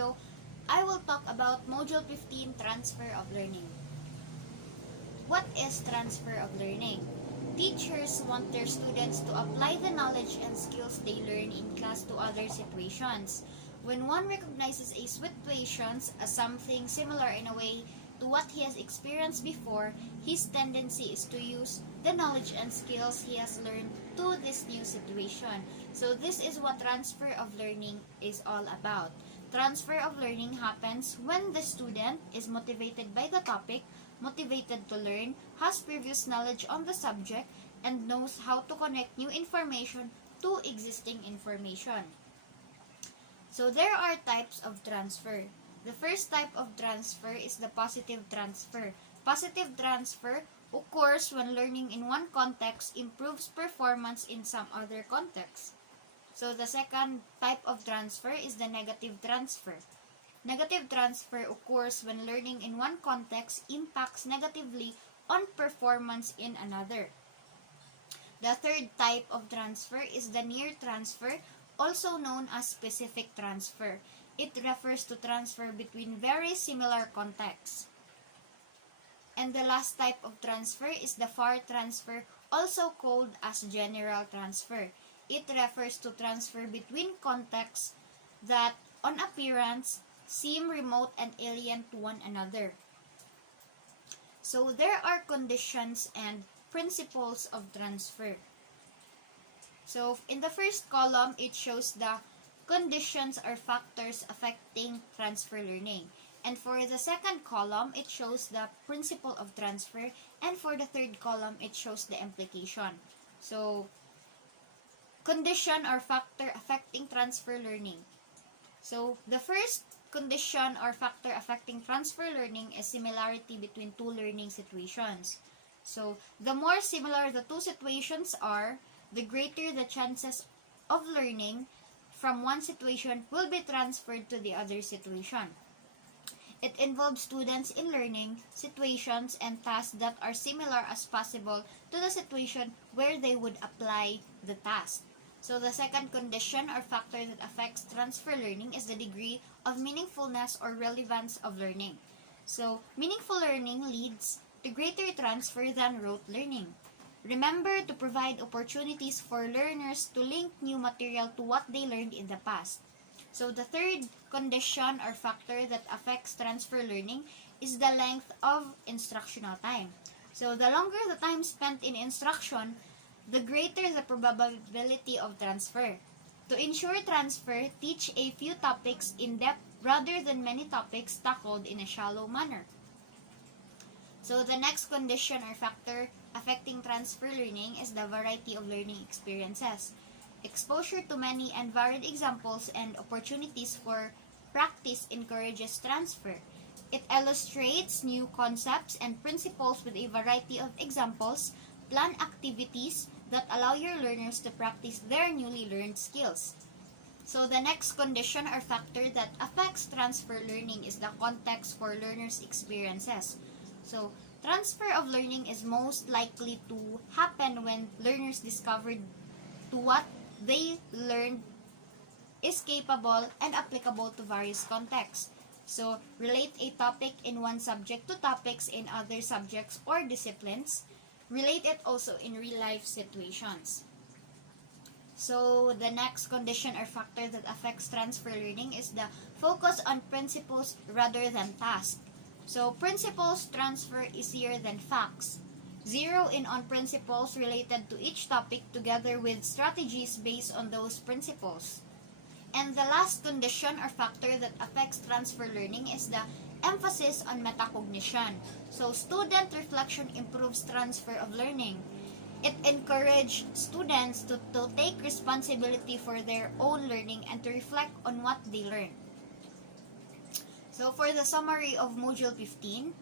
video, I will talk about Module 15, Transfer of Learning. What is transfer of learning? Teachers want their students to apply the knowledge and skills they learn in class to other situations. When one recognizes a situation as something similar in a way to what he has experienced before, his tendency is to use the knowledge and skills he has learned to this new situation. So this is what transfer of learning is all about. Transfer of learning happens when the student is motivated by the topic, motivated to learn, has previous knowledge on the subject, and knows how to connect new information to existing information. So there are types of transfer. The first type of transfer is the positive transfer. Positive transfer occurs when learning in one context improves performance in some other context. So the second type of transfer is the negative transfer. Negative transfer occurs when learning in one context impacts negatively on performance in another. The third type of transfer is the near transfer, also known as specific transfer. It refers to transfer between very similar contexts. And the last type of transfer is the far transfer, also called as general transfer. It refers to transfer between contexts that, on appearance, seem remote and alien to one another. So there are conditions and principles of transfer. So in the first column, it shows the conditions or factors affecting transfer learning. And for the second column, it shows the principle of transfer. And for the third column, it shows the implication. So, condition or factor affecting transfer learning. So, the first condition or factor affecting transfer learning is similarity between two learning situations. So, the more similar the two situations are, the greater the chances of learning from one situation will be transferred to the other situation. It involves students in learning situations and tasks that are similar as possible to the situation where they would apply the task. So the second condition or factor that affects transfer learning is the degree of meaningfulness or relevance of learning. So meaningful learning leads to greater transfer than rote learning. Remember to provide opportunities for learners to link new material to what they learned in the past. So the third condition or factor that affects transfer learning is the length of instructional time. So the longer the time spent in instruction, the greater the probability of transfer. To ensure transfer, teach a few topics in depth rather than many topics tackled in a shallow manner. So the next condition or factor affecting transfer learning is the variety of learning experiences. Exposure to many and varied examples and opportunities for practice encourages transfer. It illustrates new concepts and principles with a variety of examples. Plan activities that allow your learners to practice their newly learned skills. So the next condition or factor that affects transfer learning is the context for learners' experiences. So transfer of learning is most likely to happen when learners discovered to what they learned is capable and applicable to various contexts. So relate a topic in one subject to topics in other subjects or disciplines. Relate it also in real-life situations. So the next condition or factor that affects transfer learning is the focus on principles rather than tasks. So principles transfer easier than facts. Zero in on principles related to each topic together with strategies based on those principles. And the last condition or factor that affects transfer learning is the emphasis on metacognition. So student reflection improves transfer of learning. It encourages students to take responsibility for their own learning and to reflect on what they learn. So for the summary of Module 15,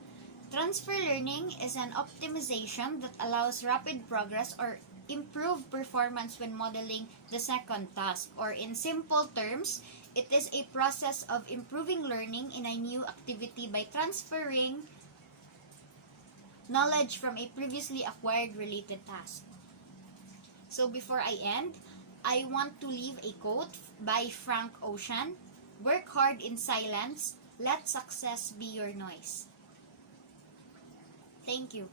transfer learning is an optimization that allows rapid progress or improved performance when modeling the second task. Or in simple terms, it is a process of improving learning in a new activity by transferring knowledge from a previously acquired related task. So before I end, I want to leave a quote by Frank Ocean. Work hard in silence. Let success be your noise. Thank you.